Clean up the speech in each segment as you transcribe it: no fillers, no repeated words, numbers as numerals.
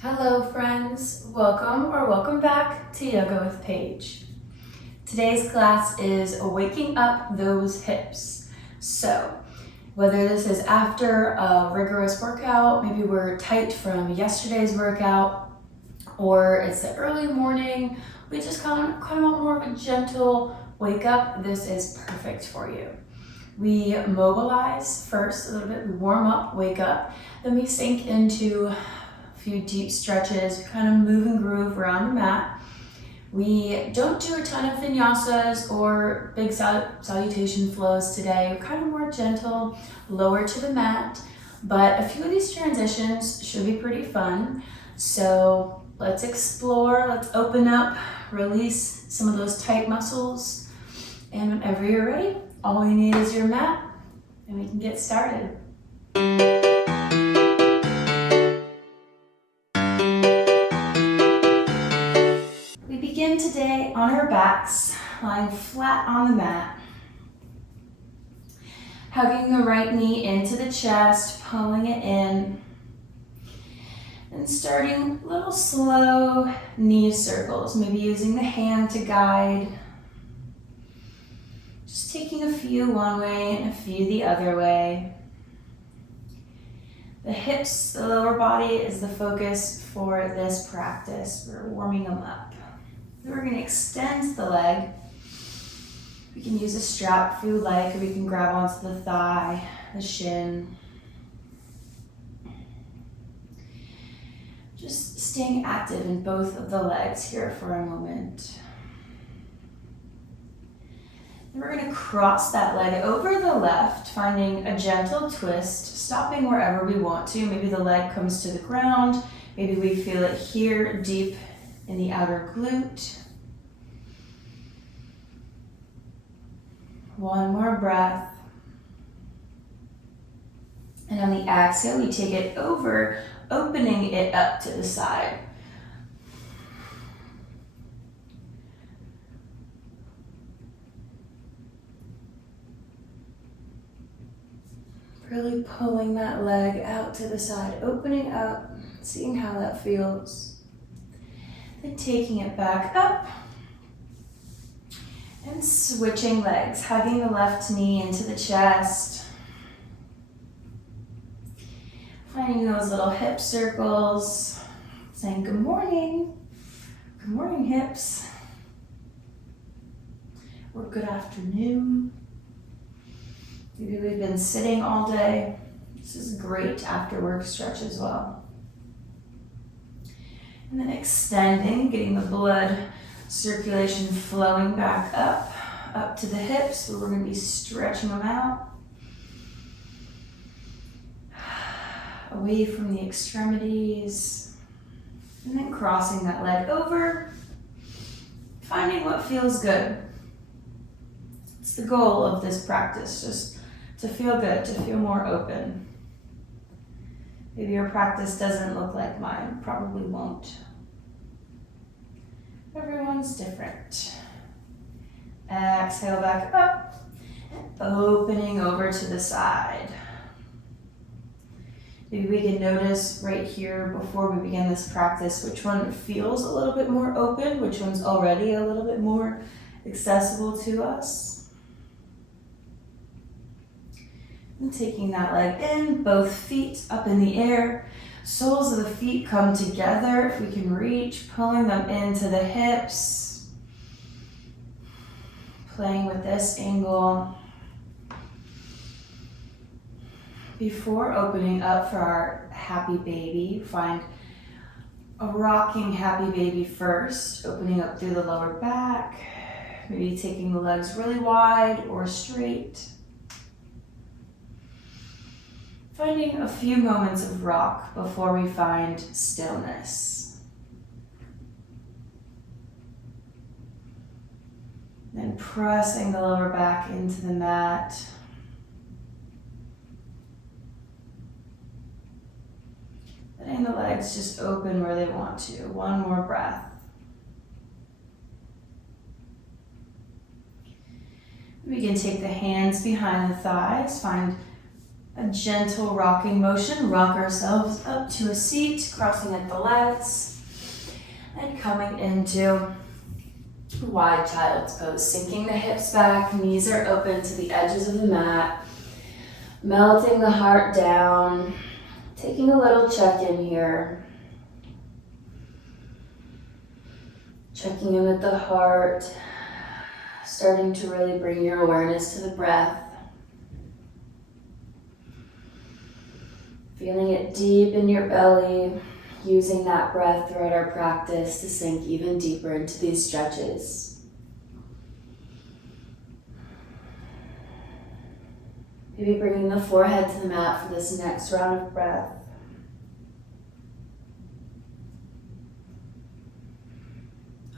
Hello friends, welcome back to Yoga with Paige. Today's class is waking up those hips. So whether this is after a rigorous workout, maybe we're tight from yesterday's workout, or it's the early morning, we just kind of want more of a gentle wake up, this is perfect for you. We mobilize first a little bit, we warm up, wake up, then we sink into few deep stretches, kind of move and groove around the mat. We don't do a ton of vinyasas or big salutation flows today. We're kind of more gentle, lower to the mat, but a few of these transitions should be pretty fun. So let's explore, let's open up, release some of those tight muscles. And whenever you're ready, all you need is your mat and we can get started. Begin today on our backs, lying flat on the mat. Hugging the right knee into the chest, pulling it in. And starting little slow knee circles, maybe using the hand to guide. Just taking a few one way and a few the other way. The hips, the lower body is the focus for this practice. We're warming them up. We're going to extend the leg. We can use a strap if we would like, or we can grab onto the thigh, the shin. Just staying active in both of the legs here for a moment. Then we're going to cross that leg over the left, finding a gentle twist, stopping wherever we want to. Maybe the leg comes to the ground. Maybe we feel it here deep in the outer glute. One more breath. And on the exhale, we take it over, opening it up to the side. Really pulling that leg out to the side, opening up, seeing how that feels. Then taking it back up and switching legs, hugging the left knee into the chest. Finding those little hip circles, saying good morning hips, or good afternoon. Maybe we've been sitting all day. This is a great after work stretch as well. And then extending, getting the blood circulation flowing back up to the hips. So we're going to be stretching them out. Away from the extremities. And then crossing that leg over. Finding what feels good. It's the goal of this practice, just to feel good, to feel more open. Maybe your practice doesn't look like mine, probably won't. Everyone's different. Exhale back up, and opening over to the side. Maybe we can notice right here before we begin this practice which one feels a little bit more open, which one's already a little bit more accessible to us. And taking that leg in, both feet up in the air. Soles of the feet come together if we can reach, pulling them into the hips. Playing with this angle. Before opening up for our happy baby, find a rocking happy baby first, opening up through the lower back. Maybe taking the legs really wide or straight. Finding a few moments of rock before we find stillness. Then pressing the lower back into the mat. Letting the legs just open where they want to. One more breath. We can take the hands behind the thighs, find A gentle rocking motion. Rock ourselves up to a seat, crossing at the legs, and coming into wide child's pose. Sinking the hips back, knees are open to the edges of the mat, melting the heart down, taking a little check-in here. Checking in with the heart, starting to really bring your awareness to the breath. Feeling it deep in your belly, using that breath throughout our practice to sink even deeper into these stretches. Maybe bringing the forehead to the mat for this next round of breath.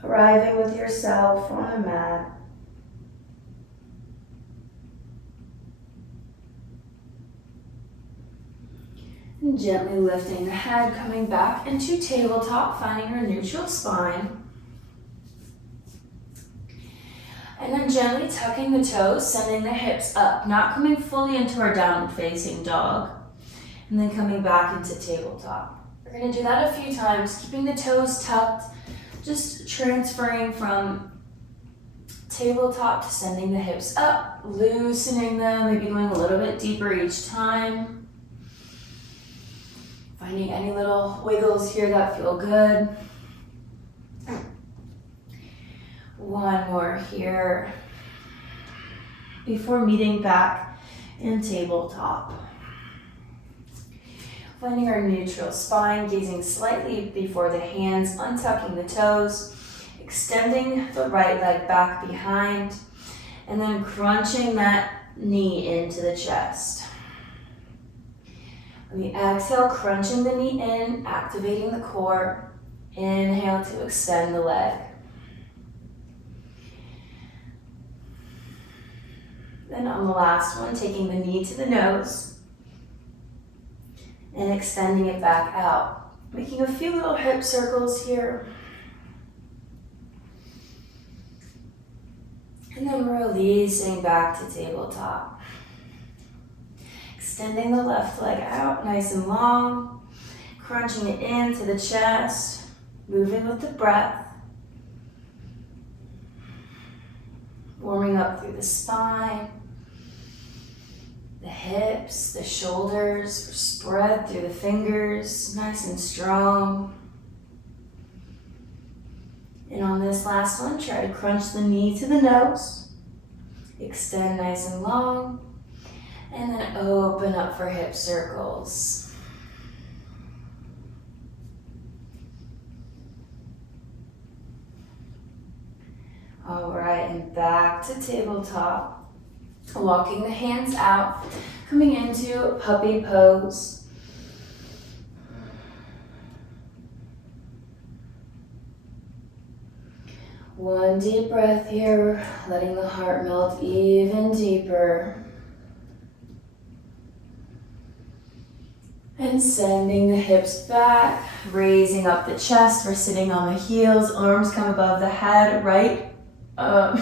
Arriving with yourself on a mat. And gently lifting the head, coming back into tabletop, finding your neutral spine. And then gently tucking the toes, sending the hips up, not coming fully into our downward facing dog. And then coming back into tabletop. We're gonna do that a few times, keeping the toes tucked, just transferring from tabletop to sending the hips up, loosening them, maybe going a little bit deeper each time. Finding any little wiggles here that feel good. One more here before meeting back in tabletop. Finding our neutral spine, gazing slightly before the hands, untucking the toes, extending the right leg back behind, and then crunching that knee into the chest. On the exhale, crunching the knee in, activating the core. Inhale to extend the leg. Then on the last one, taking the knee to the nose and extending it back out. Making a few little hip circles here. And then releasing back to tabletop. Extending the left leg out, nice and long. Crunching it into the chest. Moving with the breath. Warming up through the spine. The hips, the shoulders, spread through the fingers, nice and strong. And on this last one, try to crunch the knee to the nose. Extend nice and long. And then open up for hip circles. All right, and back to tabletop. Walking the hands out, coming into puppy pose. One deep breath here, letting the heart melt even deeper. And sending the hips back, raising up the chest. We're sitting on the heels, arms come above the head, right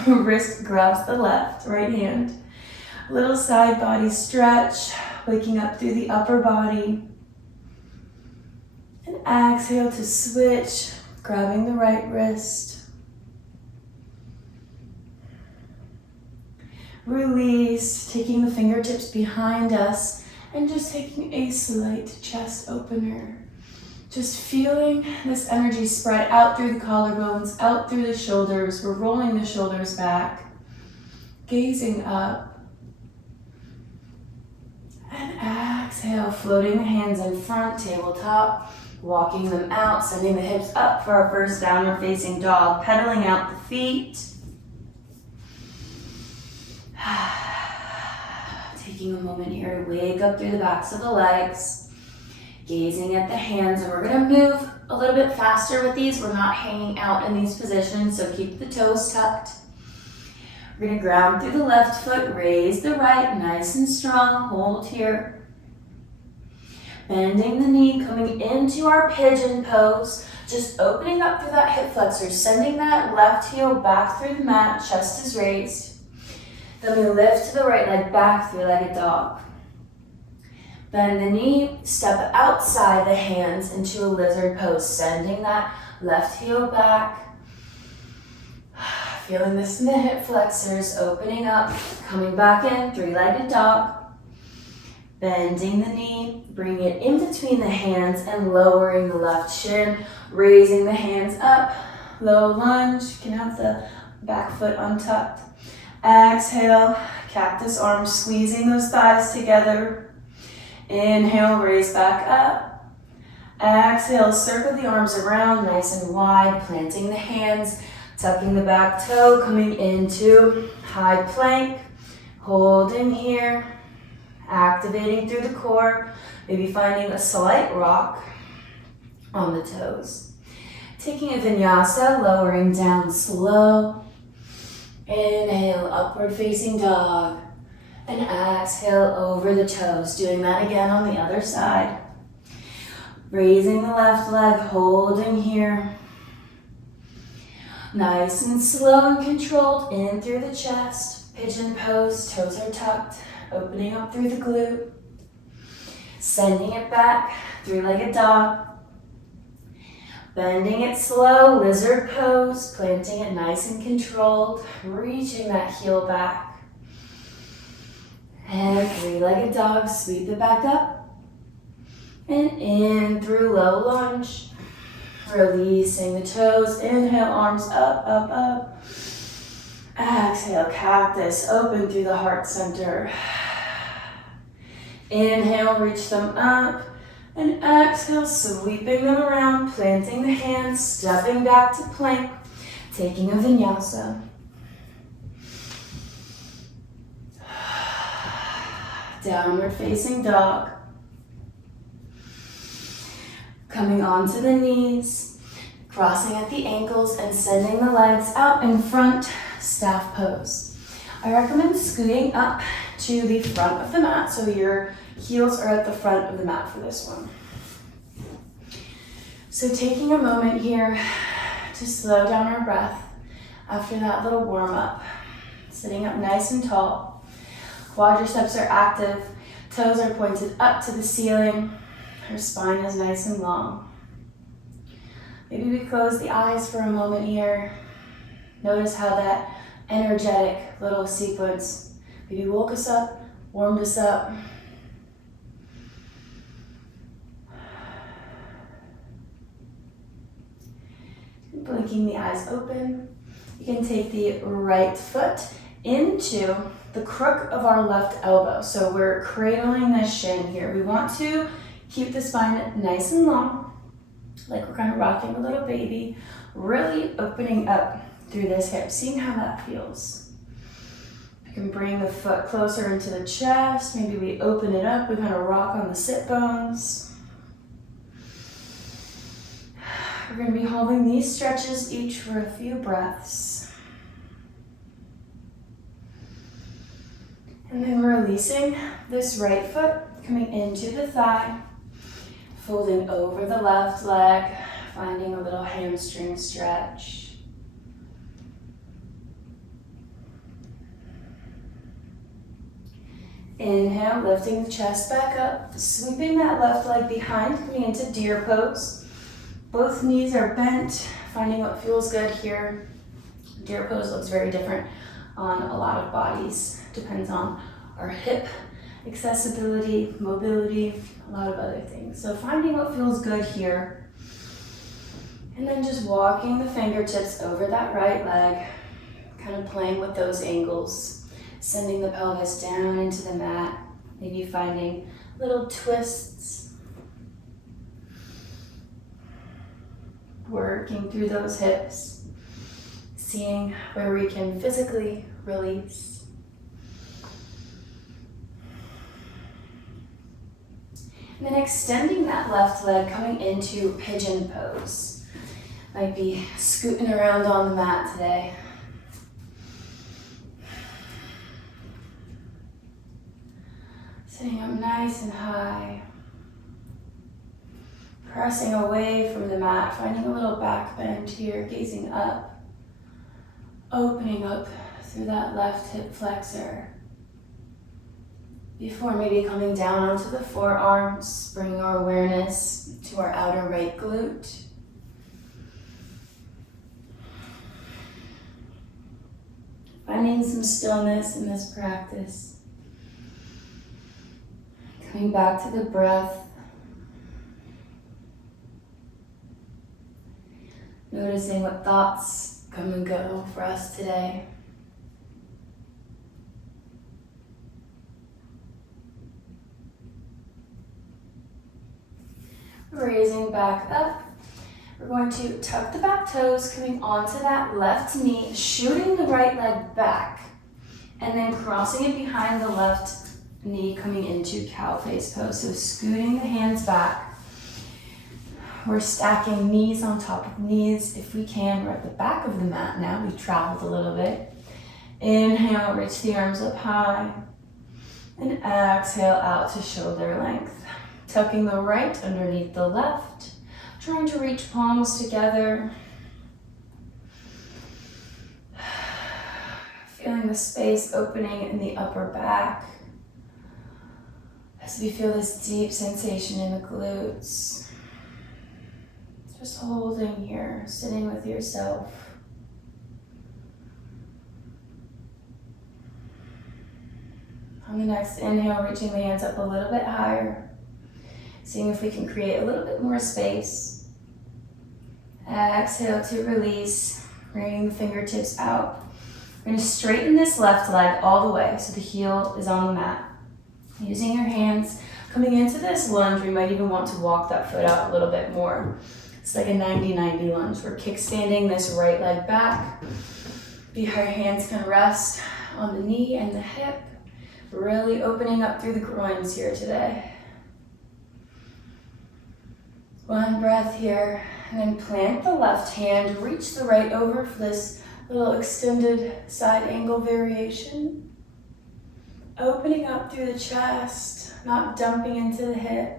wrist grabs the left, right hand. Little side body stretch, waking up through the upper body. And exhale to switch, grabbing the right wrist. Release, taking the fingertips behind us and just taking a slight chest opener. Just feeling this energy spread out through the collarbones, out through the shoulders. We're rolling the shoulders back, gazing up. And exhale, floating the hands in front, tabletop, walking them out, sending the hips up for our first downward facing dog, pedaling out the feet. Taking a moment here to wake up through the backs of the legs, gazing at the hands, and we're gonna move a little bit faster with these. We're not hanging out in these positions, so keep the toes tucked. We're gonna ground through the left foot, raise the right, nice and strong, hold here. Bending the knee, coming into our pigeon pose, just opening up through that hip flexor, sending that left heel back through the mat, chest is raised. Then we lift the right leg back, three-legged dog. Bend the knee, step outside the hands into a lizard pose, sending that left heel back. Feeling this in the hip flexors, opening up, coming back in, three-legged dog. Bending the knee, bringing it in between the hands and lowering the left shin, raising the hands up, low lunge, you can have the back foot untucked. Exhale, cactus arms, squeezing those thighs together. Inhale, raise back up. Exhale, circle the arms around, nice and wide, planting the hands, tucking the back toe, coming into high plank, holding here, activating through the core, maybe finding a slight rock on the toes. Taking a vinyasa, lowering down slow. Inhale, upward facing dog. And exhale over the toes. Doing that again on the other side. Raising the left leg, holding here. Nice and slow and controlled, in through the chest. Pigeon pose, toes are tucked. Opening up through the glute. Sending it back, three-legged dog. Bending it slow, lizard pose, planting it nice and controlled, reaching that heel back. And three-legged dog, sweep it back up. And in through low lunge. Releasing the toes, inhale, arms up, up, up. Exhale, cactus, open through the heart center. Inhale, reach them up. And exhale, sweeping them around, planting the hands, stepping back to plank, taking a vinyasa. Downward facing dog. Coming onto the knees, crossing at the ankles and sending the legs out in front, staff pose. I recommend scooting up to the front of the mat so your heels are at the front of the mat for this one. So taking a moment here to slow down our breath after that little warm up. Sitting up nice and tall. Quadriceps are active, toes are pointed up to the ceiling. Our spine is nice and long. Maybe we close the eyes for a moment here. Notice how that energetic little sequence maybe woke us up, warmed us up. Blinking the eyes open. You can take the right foot into the crook of our left elbow. So we're cradling the shin here. We want to keep the spine nice and long, like we're kind of rocking a little baby, really opening up through this hip, seeing how that feels. You can bring the foot closer into the chest. Maybe we open it up. We kind of rock on the sit bones. We're going to be holding these stretches each for a few breaths. And then releasing this right foot, coming into the thigh, folding over the left leg, finding a little hamstring stretch. Inhale, lifting the chest back up, sweeping that left leg behind, coming into deer pose. Both knees are bent, finding what feels good here. Deer pose looks very different on a lot of bodies. Depends on our hip accessibility, mobility, a lot of other things. So finding what feels good here. And then just walking the fingertips over that right leg, kind of playing with those angles, sending the pelvis down into the mat, maybe finding little twists. Working through those hips, seeing where we can physically release. And then extending that left leg, coming into pigeon pose. Might be scooting around on the mat today. Sitting up nice and high. Pressing away from the mat, finding a little back bend here, gazing up, opening up through that left hip flexor. Before maybe coming down onto the forearms, bringing our awareness to our outer right glute. Finding some stillness in this practice. Coming back to the breath. Noticing what thoughts come and go for us today. Raising back up. We're going to tuck the back toes, coming onto that left knee, shooting the right leg back, and then crossing it behind the left knee, coming into cow face pose. So scooting the hands back. We're stacking knees on top of knees if we can. We're at the back of the mat now. We've traveled a little bit. Inhale, reach the arms up high. And exhale out to shoulder length. Tucking the right underneath the left. Trying to reach palms together. Feeling the space opening in the upper back. As we feel this deep sensation in the glutes. Just holding here, sitting with yourself. On the next inhale, reaching the hands up a little bit higher. Seeing if we can create a little bit more space. Exhale to release, bringing the fingertips out. We're going to straighten this left leg all the way so the heel is on the mat. Using your hands, coming into this lunge, we might even want to walk that foot out a little bit more. It's like a 90-90 lunge. We're kickstanding this right leg back. Your hands can rest on the knee and the hip. Really opening up through the groins here today. One breath here, and then plant the left hand, reach the right over for this little extended side angle variation. Opening up through the chest, not dumping into the hip.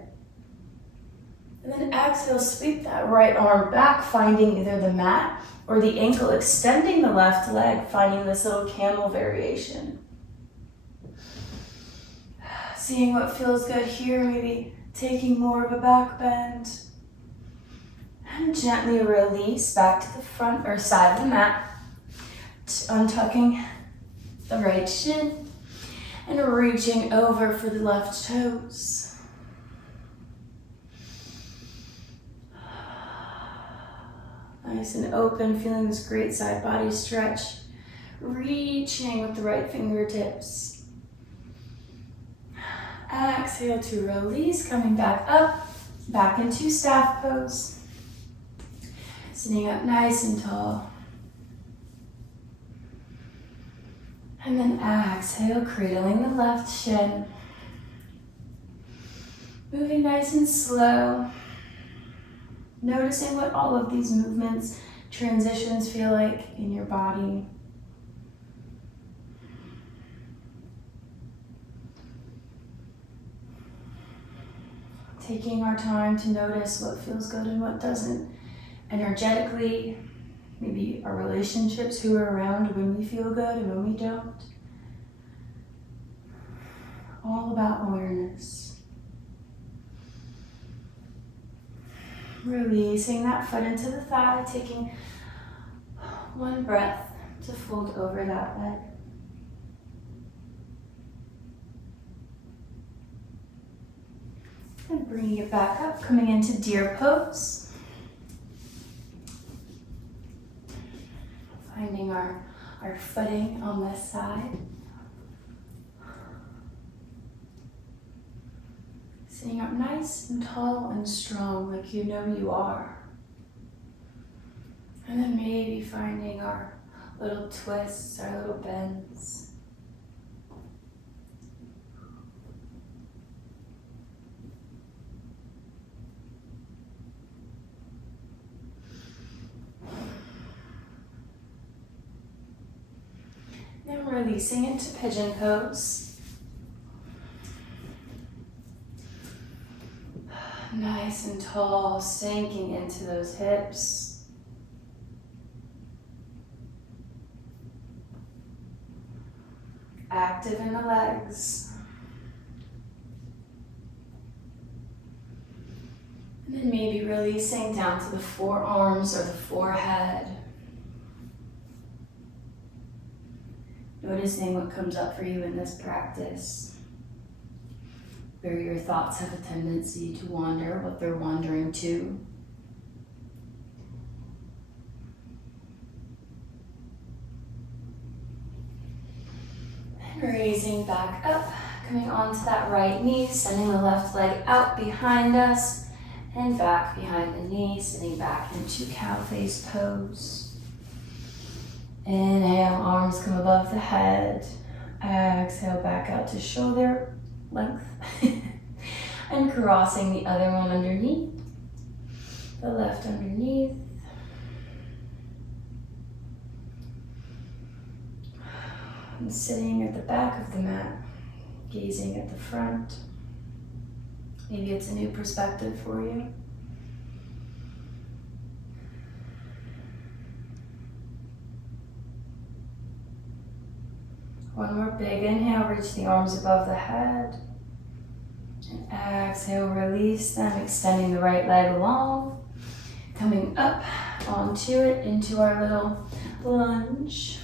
And then exhale, sweep that right arm back, finding either the mat or the ankle, extending the left leg, finding this little camel variation. Seeing what feels good here, maybe taking more of a back bend. And gently release back to the front or side of the mat. Untucking the right shin and reaching over for the left toes. Nice and open, feeling this great side body stretch. Reaching with the right fingertips. Exhale to release, coming back up, back into staff pose. Sitting up nice and tall. And then exhale, cradling the left shin. Moving nice and slow. Noticing what all of these movements, transitions feel like in your body. Taking our time to notice what feels good and what doesn't. Energetically, maybe our relationships, who are around when we feel good and when we don't. All about awareness. Releasing that foot into the thigh, taking one breath to fold over that leg. And bringing it back up, coming into deer pose. Finding our footing on this side. Sitting up nice and tall and strong like you know you are. And then maybe finding our little twists, our little bends. Then releasing into pigeon pose. Nice and tall, sinking into those hips. Active in the legs. And then maybe releasing down to the forearms or the forehead. Noticing what comes up for you in this practice. Where your thoughts have a tendency to wander, what they're wandering to. And raising back up, coming onto that right knee, sending the left leg out behind us and back behind the knee, sitting back into cow face pose. Inhale, arms come above the head. Exhale, back out to shoulder length. And crossing the other one underneath. The left underneath. And sitting at the back of the mat, gazing at the front. Maybe it's a new perspective for you. One more big inhale, reach the arms above the head. And exhale, release them, extending the right leg long. Coming up onto it, into our little lunge.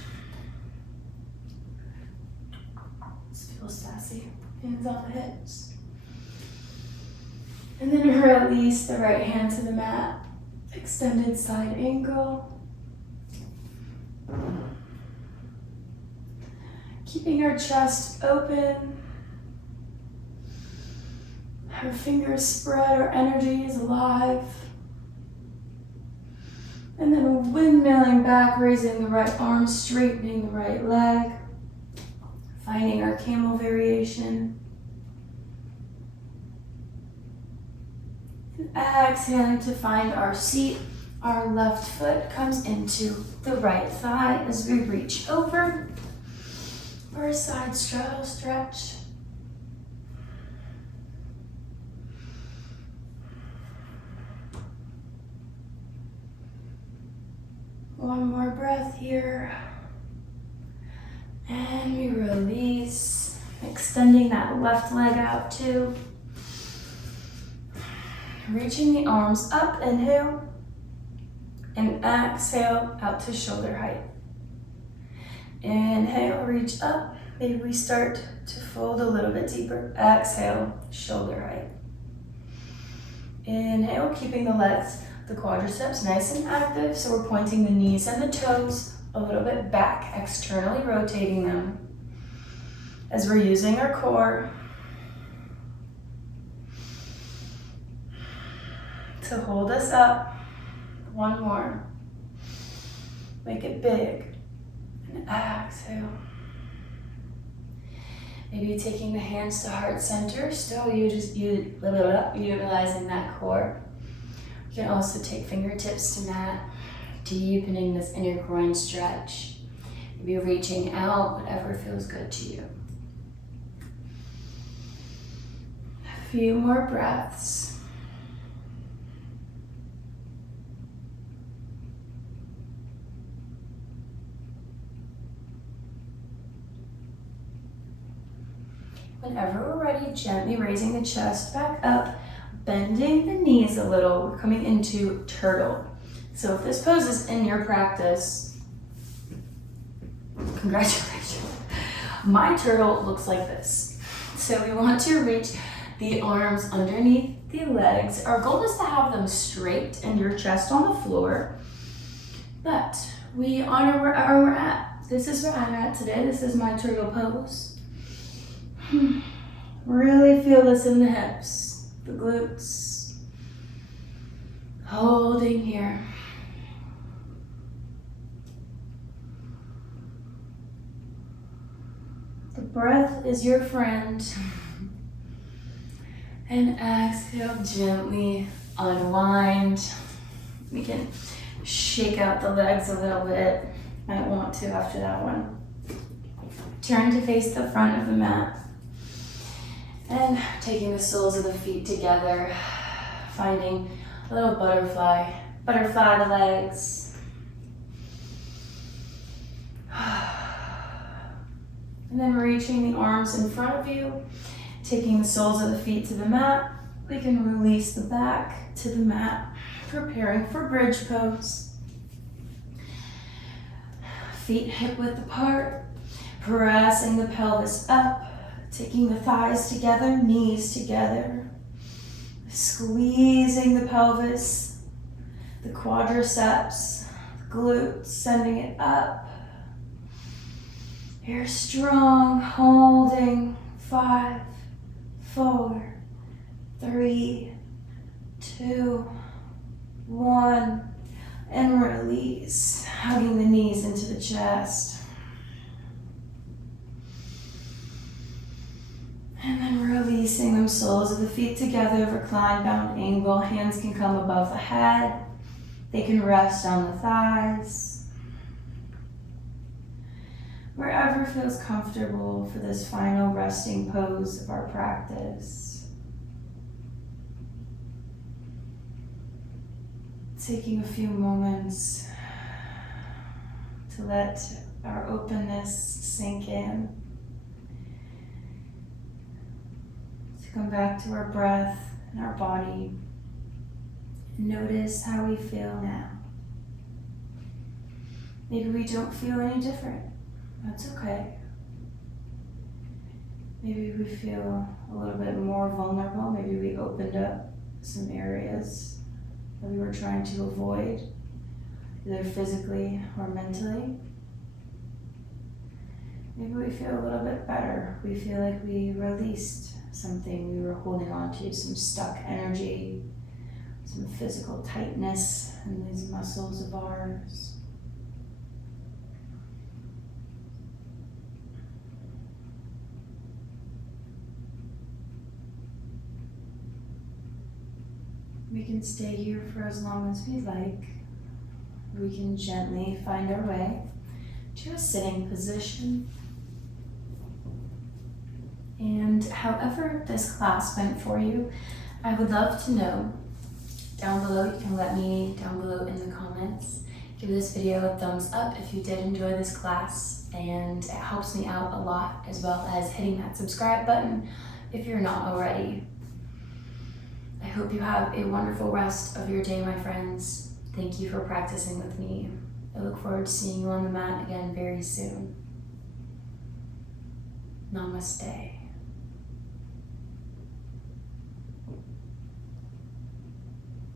This feels sassy. Hands on the hips. And then release the right hand to the mat. Extended side ankle. Keeping our chest open. Our fingers spread, our energy is alive. And then windmilling back, raising the right arm, straightening the right leg. Finding our camel variation. And exhaling to find our seat. Our left foot comes into the right thigh as we reach over. For a side straddle stretch. One more breath here. And we release, extending that left leg out too. Reaching the arms up, inhale. And exhale out to shoulder height. Inhale, reach up. Maybe we start to fold a little bit deeper. Exhale, shoulder height. Inhale, keeping the legs, the quadriceps nice and active. So we're pointing the knees and the toes a little bit back, externally rotating them. As we're using our core to hold us up. One more. Make it big. And exhale. Maybe taking the hands to heart center, still utilizing that core. You can also take fingertips to mat, deepening this inner groin stretch. Maybe reaching out, whatever feels good to you. A few more breaths. Whenever we're ready, gently raising the chest back up, bending the knees a little. We're coming into turtle. So if this pose is in your practice, congratulations. My turtle looks like this. So we want to reach the arms underneath the legs. Our goal is to have them straight and your chest on the floor. But we honor where we're at. This is where I'm at today. This is my turtle pose. Really feel this in the hips, the glutes. Holding here. The breath is your friend. And exhale, gently unwind. We can shake out the legs a little bit. Might want to after that one. Turn to face the front of the mat. And taking the soles of the feet together, finding a little butterfly the legs. And then reaching the arms in front of you, taking the soles of the feet to the mat, We can release the back to the mat, preparing for bridge pose. Feet hip width apart, pressing the pelvis up, taking the thighs together, knees together, squeezing the pelvis, the quadriceps, the glutes, sending it up. You're strong, holding. 5, 4, 3, 2, 1, and release, hugging the knees into the chest. And then releasing them, soles of the feet together, recline, bound angle. Hands can come above the head. They can rest on the thighs. Wherever feels comfortable for this final resting pose of our practice. Taking a few moments to let our openness sink in. To come back to our breath and our body. And notice how we feel now. Maybe we don't feel any different. That's okay. Maybe we feel a little bit more vulnerable. Maybe we opened up some areas that we were trying to avoid, either physically or mentally. Maybe we feel a little bit better. We feel like we released something we were holding on to, some stuck energy, some physical tightness in these muscles of ours. We can stay here for as long as we like. We can gently find our way to a sitting position. And however this class went for you, I would love to know down below. You can let me down below in the comments. Give this video a thumbs up if you did enjoy this class, and it helps me out a lot, as well as hitting that subscribe button if you're not already. I hope you have a wonderful rest of your day, my friends. Thank you for practicing with me. I look forward to seeing you on the mat again very soon. Namaste.